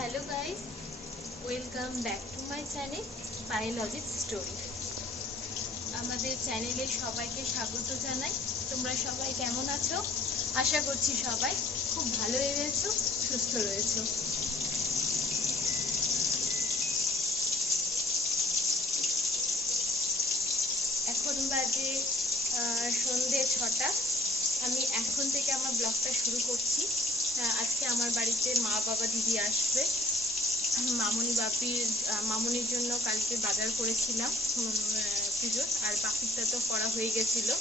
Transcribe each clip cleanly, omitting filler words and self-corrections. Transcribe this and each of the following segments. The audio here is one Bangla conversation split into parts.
Hello guys, welcome back to my channel biologic story. আমাদের চ্যানেলে সবাইকে স্বাগত জানাই। তোমরা সবাই কেমন আছো? আশা করছি সবাই খুব ভালো রয়েছো, সুস্থ রয়েছো। এখন বাজে সন্ধে 6টা। আমি এখন থেকে আমার ব্লগটা শুরু করছি। আজকে আমার বাড়িতে মা বাবা দিদি আসবে। মামুনির জন্য কালকে বাজার করেছিলাম পুজোর, আর বাকিটা তো করা হয়ে গেছিলো।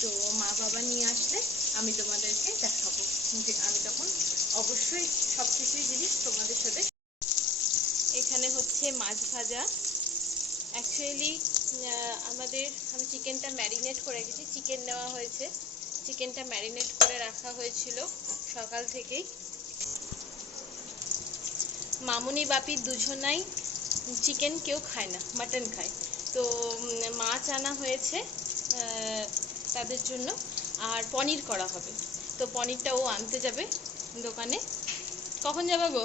তো মা বাবা নিয়ে আসলে আমি তোমাদেরকে দেখাবো যে আমি তখন অবশ্যই সব কিছুই জিনিস তোমাদের সাথে। এখানে হচ্ছে মাছ ভাজা। অ্যাকচুয়ালি আমি চিকেনটা ম্যারিনেট করে রেখেছি। চিকেন নেওয়া হয়েছে, চিকেনটা ম্যারিনেট করে রাখা হয়েছিল সকাল থেকেই। মামুনি বাপি দুজনাই চিকেন, কেউ খায় না, মাটন খায়। তো মাছ আনা হয়েছে তাদের জন্য, আর পনির করা হবে। তো পনিরটা ও আনতে যাবে দোকানে। কখন যাবে গো?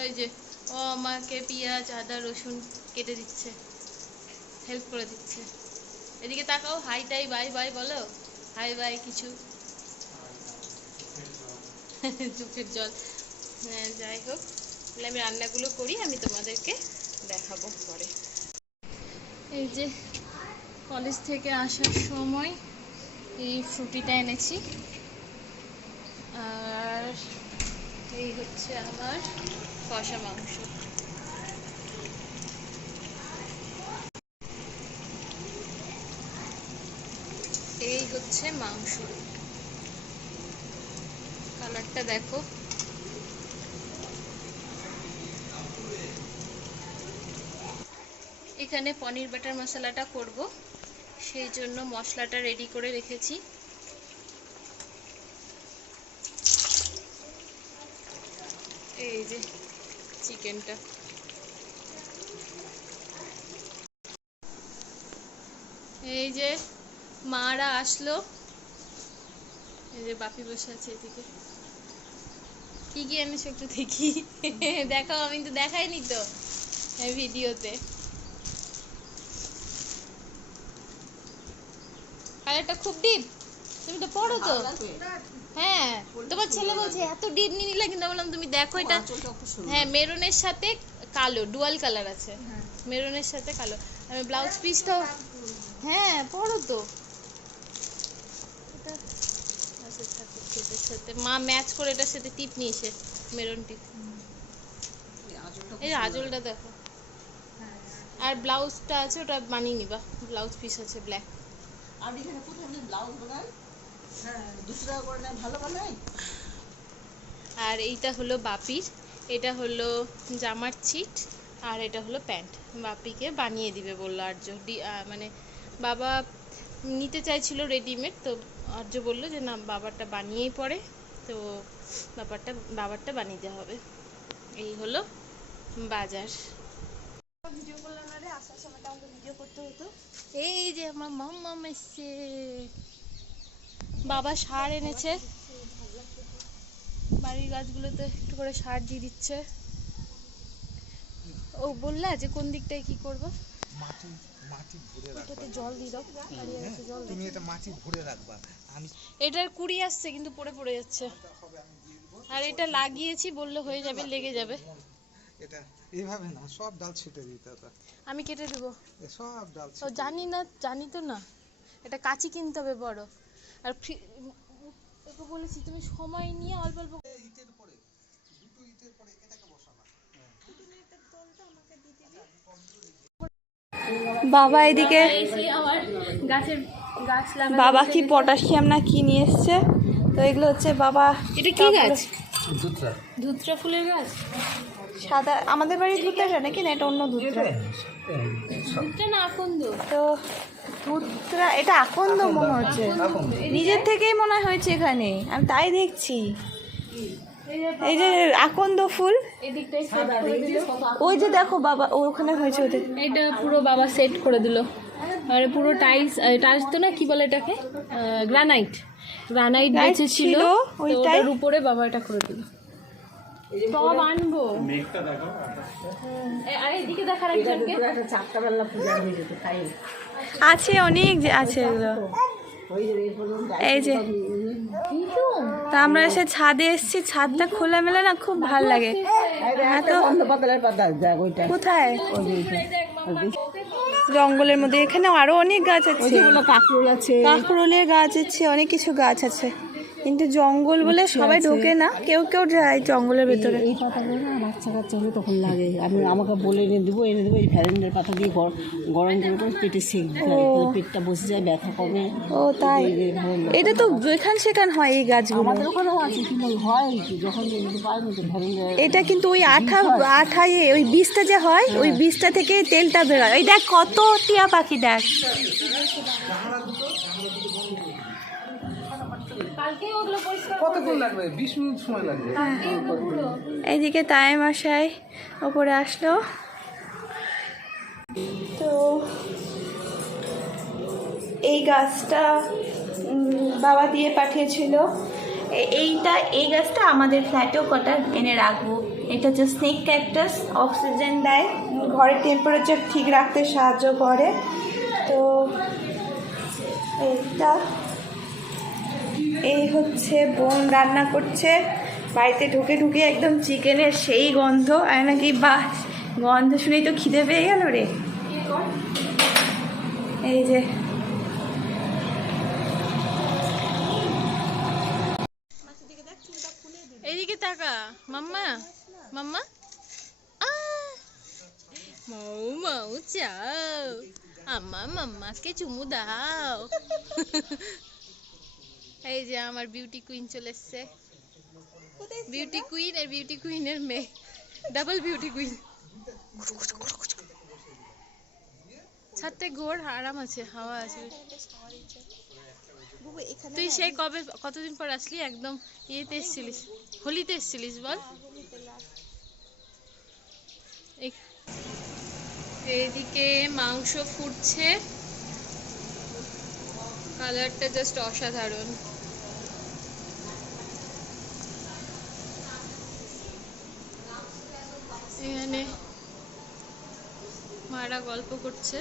ওই যে ও আমাকে পেঁয়াজ আদা রসুন কেটে দিচ্ছে, হেল্প করে দিচ্ছে। এদিকে তাকাও, হাই টাই বাই বাই বলো, হাই বাই কিছু। চোখের জল। যাই হোক, তাহলে আমি রান্নাগুলো করি, আমি তোমাদেরকে দেখাবো পরে। এই যে কলেজ থেকে আসার সময় এই ফ্রুটিটা এনেছি, আর এই হচ্ছে আমার কষা মাংস। এই হচ্ছে মাংস, কালারটা দেখো। এখানে পনির বাটার মশলাটা করব, সেই জন্য মশলাটা রেডি করে রেখেছি। এই যে চিকেনটা, এই যে মারা আসলো, এই যে বাপি বসে আছে এদিকে। কি কি এনেছো একটু দেখি, দেখাও। আমি তো দেখাইনি তো ভিডিওতে। কালারটা খুব ডিপ, তুমি তো পড়ো তো। হ্যাঁ, তোমার ছেলে বলছে এত ডিপ নিয়ে নিলে, কিন্তু বললাম তুমি দেখো এটা। হ্যাঁ, মেরুনের সাথে কালো ডুয়াল কালার আছে, মেরুনের সাথে কালো। আমি ব্লাউজ পিসটাও, হ্যাঁ পড়ো তো। সাথে মা ম্যাচ করে এটার সাথে টিপ নিয়েছে, মেরুন টিপ। এই আঁচলটা দেখো, আর ব্লাউজটা আছে ওটা বানিয়ে নিবা। ব্লাউজ পিস আছে ব্ল্যাক। আর এইটা হলো বাপির, এটা হলো জামার ছিট, আর এটা হলো প্যান্ট। বাপিকে বানিয়ে দিবে বললো আর্য। মানে বাবা নিতে চাইছিল রেডিমেড, তো আর্য বললো যে না, বাবারটা বানিয়েই পড়ে, তো বাবারটা বানিয়ে দেওয়া হবে। এই হলো বাজার। এই যে আমার মাম্মাম এসছে, বাবা সার এনেছে, বাড়ির গাছগুলোতে একটু করে সার দিয়ে দিচ্ছে। ও বললা যে কোন দিকটায় কি করবো? এটাতে জল দিয়ে দাও, দাঁড়িয়ে আছে জল। তুমি এটা মাটি ভরে রাখবা। এটার কুড়ি আসছে কিন্তু পড়ে পড়ে যাচ্ছে, আর এটা লাগিয়েছি বললে হয়ে যাবে, লেগে যাবে। এটা এইভাবে না, সব ডাল ছিটে দিতে হবে। আমি কেটে দেবো সব ডাল। ও জানি না, জানি তো না। এটা কাঁচি কিনতে হবে বড়, আর ওকে বলেছি তুমি সময় নিয়ে অল্প অল্প। ইটের পরে দুটো ইটের পরে এটাকে বসাবা। বাবা এদিকে আমার গাছের গাছ লাগা। বাবা কি পটাশিয়াম না কি নিয়ে এসছে, তো এগুলো হচ্ছে বাবা। এটা কি গাছ? ধুতরা ফুলের গাছ। সাদা, আমাদের বাড়ির ধুতরা নাকি না, এটা অন্য ধুতরা। ধুতরা না আকন্দ? তো ধুতরা, এটা আকন্দ মনে হচ্ছে, নিজের থেকেই মনে হয়েছে এখানে, আমি তাই দেখছি। এই যে আকন্দ ফুল, এদিকটাই সেট করে দিল। ওই যে দেখো বাবা ওখানে হয়েছে ওদের। এটা পুরো বাবা সেট করে দিল, আর পুরো টাইলস তো না, কি বলে এটাকে, গ্রানাইট বেঁচে ছিল, ওইটার উপরে বাবা এটা করে দিল। টব আনবো। মেঘটা দেখো আর এইদিকে দেখার একজনকে একটা চারটা বেলা পূজা হয়ে যেত তাই আছে অনেক যে আছে এগুলো। এই যে তা আমরা এসে ছাদে এসেছি, ছাদটা খোলামেলা না, খুব ভাল লাগে। এত অন্য পাতালের পাতা দেখ ওইটা কোথায় জঙ্গলের মধ্যে, এখানে আরো অনেক গাছ আছে, কাকরোল আছে, কাঁকরোলের গাছ আছে, অনেক কিছু গাছ আছে, কিন্তু জঙ্গল বলে সবাই ঢোকে না, কেউ কেউ যায় জঙ্গলের ভেতরে। এই পাতাগুলো না বাচ্চা কাচ্চা হলে তখন লাগে, আমাকে বলে এনে দেবো এই ভ্যালেন্ডার পাতা দিয়ে গরম করে পেটে সেঁক দিতে হয়, তাহলে পেটটা বসে যায়, ব্যথা কমে। ও তাই, এটা তো এখান সেখান হয় এই গাছগুলো। আমাদের ওখানেও আছে কিন্তু হয় কি যখন পাই না ভ্যালেন্ডার। এটা কিন্তু ওই আঠায় ওই বীজটা যে হয়, ওই বীজটা থেকে তেলটা বেরোয়। এই দেখ কত টিয়া পাখি, দেখ কতক্ষণ লাগবে? 20 মিনিট সময় লাগবে। এইদিকে তাই মশাই ওপরে আসলো, তো এই গাছটা বাবা দিয়ে পাঠিয়েছিল। এই গাছটা আমাদের ফ্ল্যাটেও কটা এনে রাখবো। এটা হচ্ছে স্নেক ক্যাকটাস, অক্সিজেন দেয়, ঘরের টেম্পারেচার ঠিক রাখতে সাহায্য করে। তো এইটা এই হচ্ছে বোন রান্না করছে, বাড়িতে ঢুকে ঢুকে একদম চিকেনের সেই গন্ধ, আর নাকি বাহ, গন্ধ শুনেই তো খিদে পেয়ে গেল রে। এই যে এইদিকে তাকা মাম্মা, মাম্মা মাউ মাউ চাও, আম্মা মাম্মাকে চুমু দাও। এই যে আমার বিউটি কুইন চলে এসছে, বিউটি কুইন আর বিউটি কুইনের মেয়ে, ডাবল বিউটি কুইন। ছাদতে ঘোর, আরাম আছে, হাওয়া আছে। তুই সেই কবে কতদিন পর আসলি? একদম ইয়েতে এসেছিলিস, হোলিতে এসেছিলিস বল। এইদিকে মাংস ফুটছে, কালারটা জাস্ট অসাধারণ। এখানে মারা গল্প করছে,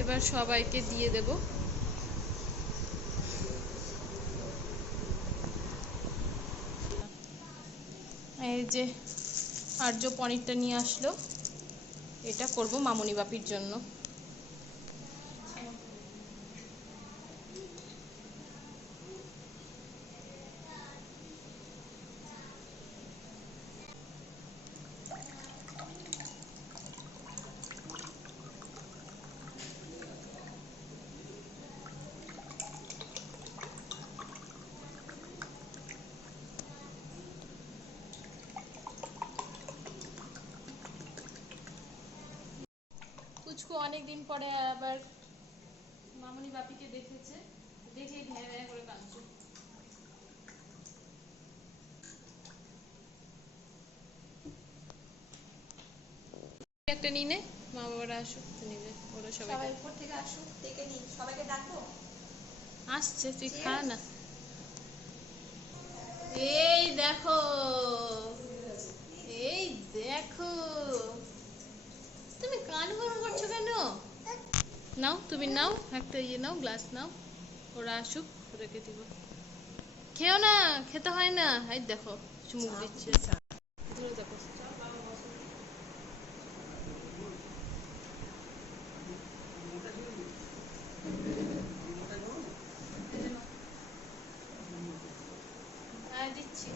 এবার সবাইকে দিয়ে দেব। এই যে আর্য পনিরটা নিয়ে আসলো, এটা করব মামনি বাপির জন্য। পুচকু অনেকদিন পরে আবার মামনি বাপিকে দেখেছে, দেখে ঘ্যাঁ ঘ্যাঁ করে কাঁদছে। একটা নিনে, মা বাবারা আসুক তো নিবে, ওরা সবাই উপর থেকে আসুক, ডেকে নিই, সবাইকে ডাকবো। আসছে, তুই খা না। এই দেখো, এই দেখো, তুমি কান গরম করছো কেন? নাও, তুমি নাও, একটা ইয়ে নাও, গ্লাস নাও, ওরা আসুক, ওদেরকে দিব। খেও না, খেতে হয় না। এই দেখো চুমুক দিচ্ছে, ধরে দেখো। দিচ্ছি,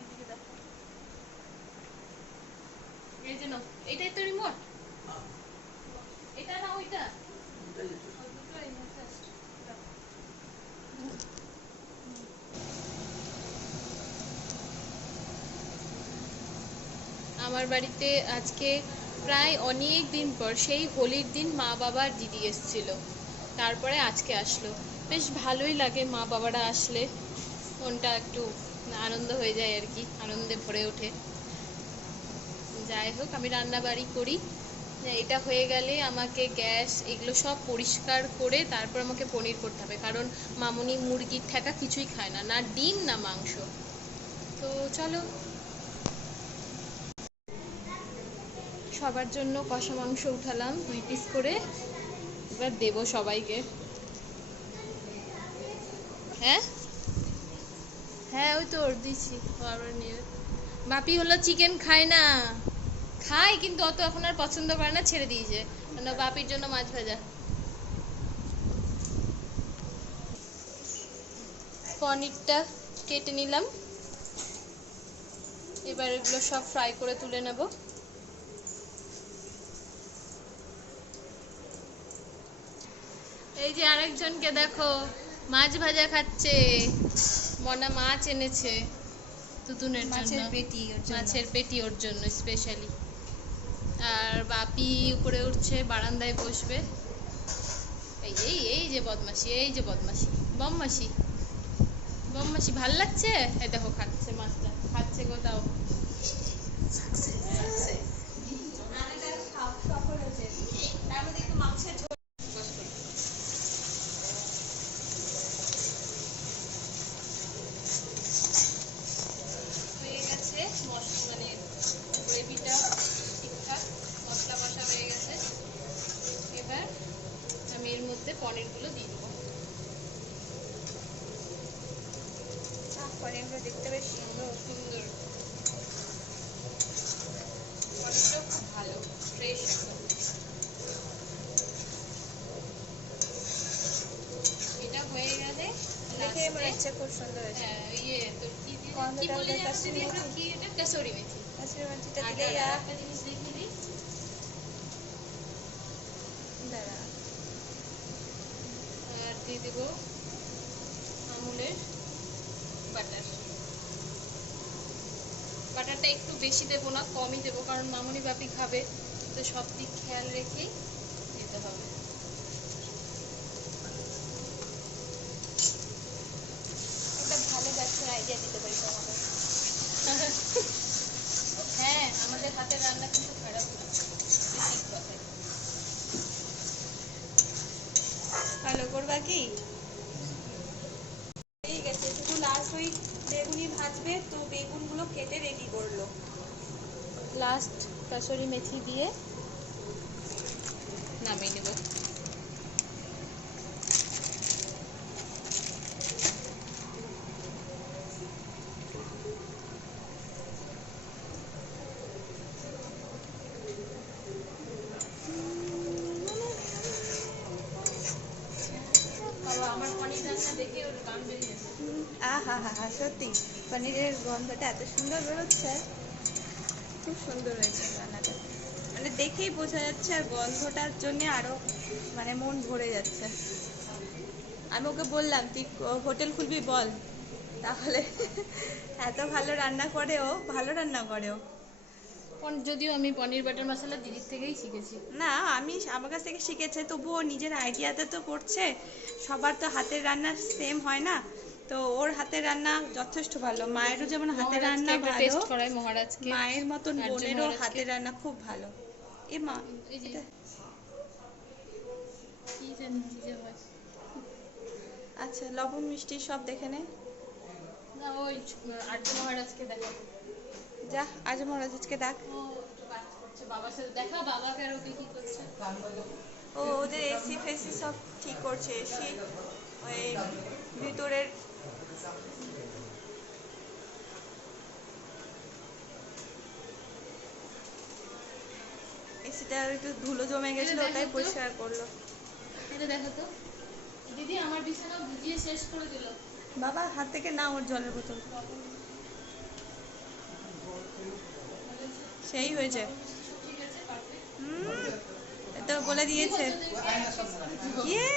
এদিকে দেখো, এই যে নাও, এইটাই তো রিমোট, এটা না ওইটা। আমার বাড়িতে আজকে প্রায় অনেক দিন পর, সেই হোলির দিন মা বাবার দিদি এসেছিল, তারপরে আজকে আসলো। বেশ ভালোই লাগে মা বাবারা আসলে, মনটা একটু আনন্দ হয়ে যায় আর কি, আনন্দে ভরে ওঠে। যাই হোক, আমি রান্না বাড়ি করি, এটা হয়ে গেলে আমাকে গ্যাস এগুলো সব পরিষ্কার করে তারপর আমাকে পনির করতে হবে, কারণ মামুনি মুরগির ঠেকা কিছুই খায় না, না ডিম না মাংস। তো চলো, সবার জন্য কষা মাংস উঠালাম 2 পিস করে, এবার দেবো সবাইকে। হ্যাঁ হ্যাঁ ওই তো ওর দিচ্ছি, আবার নিয়ে। বাপি হলো চিকেন খায় না, খায় কিন্তু অত এখন আর পছন্দ করে না, ছেড়ে দিয়েছে। মানে বাপির জন্য মাছ ভাজা। পনিরটা কেটে নিলাম, এবার এগুলো সব ফ্রাই করে তুলে নেব। এই যে আরেকজনকে দেখো মাছ ভাজা খাচ্ছে, মনা মাছ এনেছে তুতুনের জন্য, মাছের পেটি ওর জন্য স্পেশালি। আর বাপি উপরে উঠছে, বারান্দায় বসবে। এই এই এই যে বদমাশি, এই যে বদমাশি, বদমাশি বদমাশি, ভাল লাগছে। এই দেখো খাচ্ছে, মাছটা খাচ্ছে কোথাও। হয়ে গেছে মানে গ্রেভিটা ঠিকঠাক, মশলা কষা হয়ে গেছে। এবার আমি এর মধ্যে পনিরগুলো দিয়ে দেবো। পনিরগুলো দেখতে বেশ সুন্দর। পনিরটাও খুব ভালো, ফ্রেশ একদম। এটা হয়ে গেলে দেখে মনে হচ্ছে খুব সুন্দর হয়েছে। হ্যাঁ ইয়ে তোর কি গন্ধটা বলে ওটা জানো দিদি, আমরা কি এটা কাসুরি মেথি। কাসুরি মেথিটা আর দিলেই একটা জিনিস দেখিয়ে দিই, দাঁড়া। আর দিয়ে দেবো আমুলের বাটার। বাটারটা একটু বেশি দেবো না, কমই দেবো, কারণ মামুনি বাপি খাবে, তো সব দিক খেয়াল রেখেই দিতে হবে। একটা ভালো ব্যবসার আইডিয়া দিতে পারি তোমাকে। হ্যাঁ আমাদের হাতের রান্না কিন্তু খারাপ না, ঠিক কথা। ভালো করবা কি? ঠিক আছে, শুধু লাস্ট ওই বেগুনি ভাজবে, তো বেগুনগুলো কেটে রেডি করলো। লাস্ট কাসুরি মেথি দিয়ে নামিয়ে নেব। বাবা আমার পনির রান্না দেখে ওর গান বেরিয়েছে। আহা হা হা, সত্যি পনিরের গন্ধটা এত সুন্দর বেরোচ্ছে, খুব সুন্দর হয়েছে রান্নাটা। মানে দেখেই বোঝা যাচ্ছে, আর গন্ধটার জন্য আরো মানে মন ভরে যাচ্ছে। আমি ওকে বললাম তুই হোটেল খুলবি বল, তাহলে এত ভালো রান্না করে ও, ভালো রান্না করে ও। যদিও আমি পনির বাটার মশলা দিদির থেকেই শিখেছি। না, আমি আমার কাছ থেকে শিখেছে, তবুও নিজের আইডিয়াতে তো করছে। সবার তো হাতের রান্না সেম হয় না, তো ওর হাতের রান্না যথেষ্ট ভালো। মায়েরও যেমন হাতের রান্না ভালো, টেস্ট করাই মহারাজকে, মায়ের মতন আর্য বোনেরও মহারাজকে। হাতের রান্না খুব ভালো। এ মা, এই যে এটা- কি জানি কি যে হয়। আচ্ছা, লবণ মিষ্টি সব দেখে নে। না ওই আর্য মহারাজকে দেখাবো। যা, আজ মহারাজকে ডাক। ও একটু কাজ করছে বাবার সাথে, দেখা বাবাকে আর ওকে কি করছে। ও ওদের এসি ফেসি সব ঠিক করছে। এসি ওই ভিতরের এসিটা একটু ধুলো জমে গেছিল, ওটাই পরিষ্কার করলো। এটা দেখো তো দিদি, আমার বিছানা বুঝিয়ে শেষ করে দিল। বাবা হাত থেকে না ওর জলের বোতল, সেই হয়েছে। ঠিক আছে, পারফেক্ট। তো বলে দিয়েছে। ইয়ে,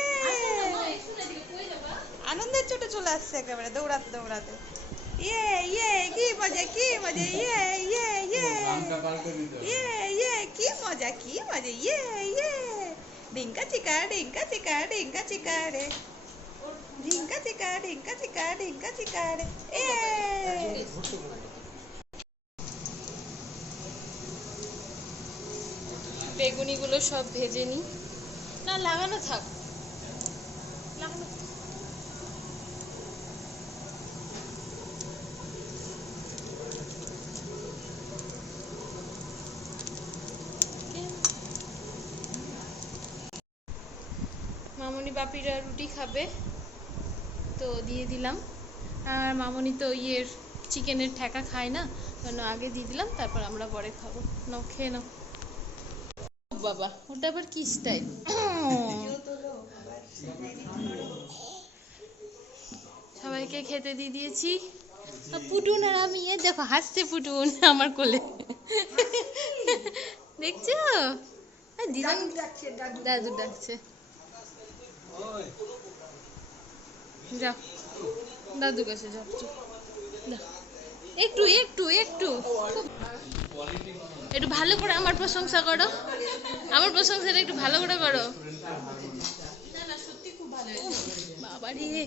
আনন্দের চোটে চলে আসছে একেবারে দৌড়াতে দৌড়াতে। ইয়ে ইয়ে, কি মজা কি মজা, ইয়ে ইয়ে ইয়ে ইয়ে ইয়ে, কি মজা কি মজা, ইয়ে ইয়ে। ডিঙ্কা চিকা ডিঙ্কা চিকা ডিঙ্কা চিকা রে, ডিঙ্কা চিকা ডিঙ্কা চিকা ডিঙ্কা চিকা রে। এ বেগুন বেগুনিগুলো সব ভেজে নিই। না লাগানো থাক, লাগানো থাক। মামনি বাপিরা রুটি খাবে তো দিয়ে দিলাম। আর মামনি তো চিকেনের ঠেকা খায় না, কারণ আগে দিয়ে দিলাম, তারপর আমরা পরে খাবো। নাও খেয়ে নাও। বাবা ওটা আবার কি স্টাইল? সবাইকে খেতে দিয়ে দিয়েছি। পুটুন আর আমি দেখো হাসছে পুটুন আমার কোলে, দেখছো? দিদান দাদু ডাকছে। যাও দাদু কাছে যাও, একটু একটু একটু একটু ভালো করে আমার প্রশংসা করো, আমার প্রশংসাটা একটু ভালো করে করো। না না সত্যি খুব ভালো বাবা রে।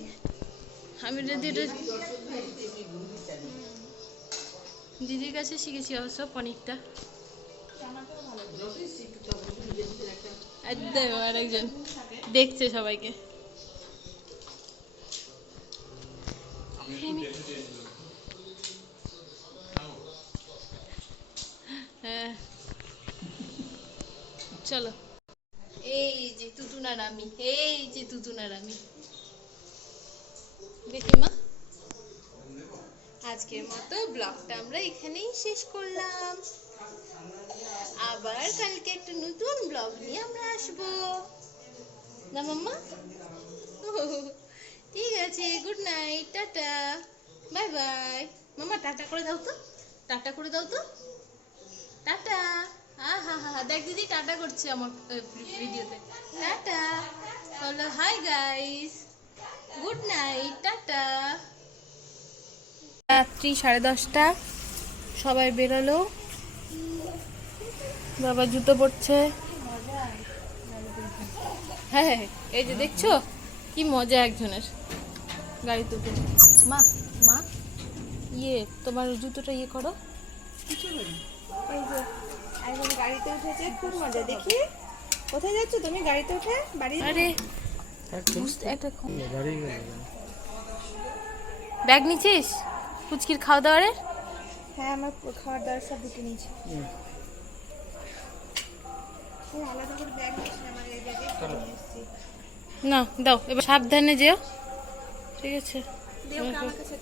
আমি যদি দিদির কাছে শিখেছি অবশ্য পনিরটা। আরেকজন দেখছে সবাইকে। হ্যাঁ চলো। এই যে তুতুনার আমি, এই যে তুতুনার আমি। দেখি মা, আজকের মতো ব্লগটা আমরা এখানেই শেষ করলাম। আবার কালকে একটা নতুন ব্লগ নিয়ে আমরা আসবো না মাম্মা? ঠিক আছে, good night, tata, bye bye. Mamma tata করে দাও তো, টাটা করে দাও তো, টাটা। হা হা হা, দেখ দিদি টাটা করছে আমার ভিডিওতে। টাটা বলো, hi guys, good night, tata. রাত্রি 10:30, সবাই বেরোলো। বাবা জুতো পরছে। হ্যাঁ এই যে দেখছো কি মজা একজনের গাড়িতে উঠে। মা মা তোমার জুতোটা করো। এই যে একজন গাড়িতে উঠেছে, খুব মজা। দেখি কোথায় যাচ্ছ তুমি গাড়িতে উঠে? বাড়ি? আরে ব্যাগ নিচ্ছিস পুচকির খাওয়া দাওয়ারের? হ্যাঁ আমার খাওয়ার দাওয়ার সব দিতে নিয়েছি। আলাদা করে ব্যাগ নিয়েছি, আমার এই ব্যাগে নিয়ে এসেছি। না দাও, এবার সাবধানে যেও, ঠিক আছে? দেও আমার কাছে।